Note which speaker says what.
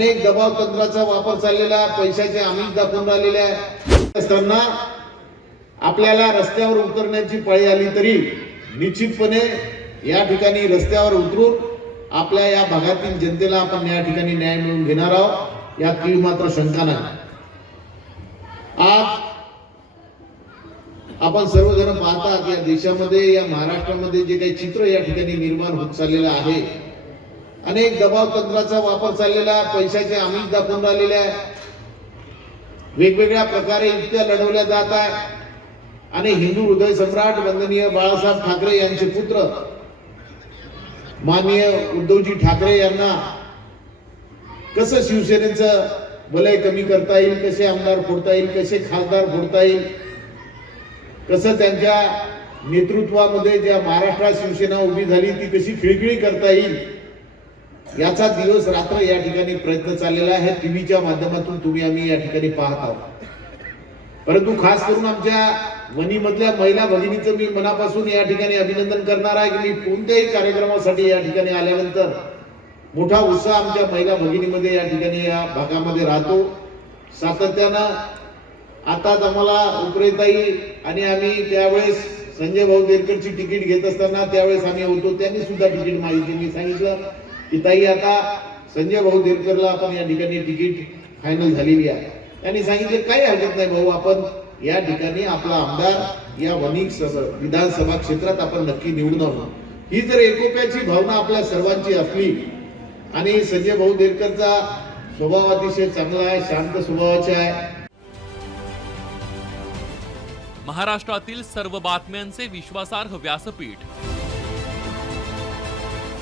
Speaker 1: अनेक दबाव तंत्राचा वापर चाललेला पैशाचे आमिष दाखवून राहिलेल्या असताना आपल्याला रस्त्यावर उतरण्याची पाळी आली तरी निश्चितपणे या ठिकाणी रस्त्यावर उतरून आपल्या या भागातील जनतेला आपण या ठिकाणी न्याय मिळवून घेणार आहोत. यात तीळ मात्र शंका नाही. आज आपण सर्वजण पाहतात की या देशामध्ये या महाराष्ट्रामध्ये जे काही चित्र या ठिकाणी निर्माण होत चाललेलं आहे. अनेक दबाव तंत्राचा वापर चाललेला आहे. पैशाचे आमिष दाखवून आहे. वेगवेगळ्या प्रकारे युक्त्या लढवल्या जात आहे. आणि हिंदू हृदय सम्राट वंदनीय बाळासाहेब ठाकरे यांचे पुत्र माननीय उद्धवजी ठाकरे यांना कसं शिवसेनेचं भलय कमी करता येईल कसे आमदार फोडता येईल कसे खासदार फोडता येईल कसं त्यांच्या नेतृत्वामध्ये ज्या महाराष्ट्रात शिवसेना उभी झाली ती कशी खिळखिळी करता येईल याचा दिवस रात्र या ठिकाणी प्रयत्न चाललेला आहे. टीव्हीच्या माध्यमातून तुम्ही आम्ही या ठिकाणी पाहत आहोत. परंतु खास करून आमच्या वणीमधल्या महिला भगिनीचं मी मनापासून या ठिकाणी अभिनंदन करणार आहे की मी कोणत्याही कार्यक्रमासाठी या ठिकाणी आल्यानंतर मोठा उत्साह आमच्या महिला भगिनीमध्ये या ठिकाणी या भागामध्ये राहतो. सातत्यानं आताच आम्हाला उपरेताई आणि आम्ही त्यावेळेस संजय भाऊ देरकरची तिकीट घेत असताना त्यावेळेस आम्ही होतो. त्यांनी सुद्धा तिकीट मागितली. मी सांगितलं इथंही आता संजय भाऊ देरकरला आपण या ठिकाणी तिकीट फायनल झालेली आहे. त्यांनी सांगितले काही हरकत नाही भाऊ आपण या ठिकाणी आपला आमदार या वणी विधानसभा क्षेत्रात आपण नक्की निवडून आणू ही जर एकोप्याची भावना आपल्या सर्वांची असली. आणि संजय भाऊ देरकरचा स्वभाव अतिशय चांगला आहे शांत स्वभावाचे आहे.
Speaker 2: महाराष्ट्रातील सर्व बातम्यांचे विश्वासार्ह व्यासपीठ.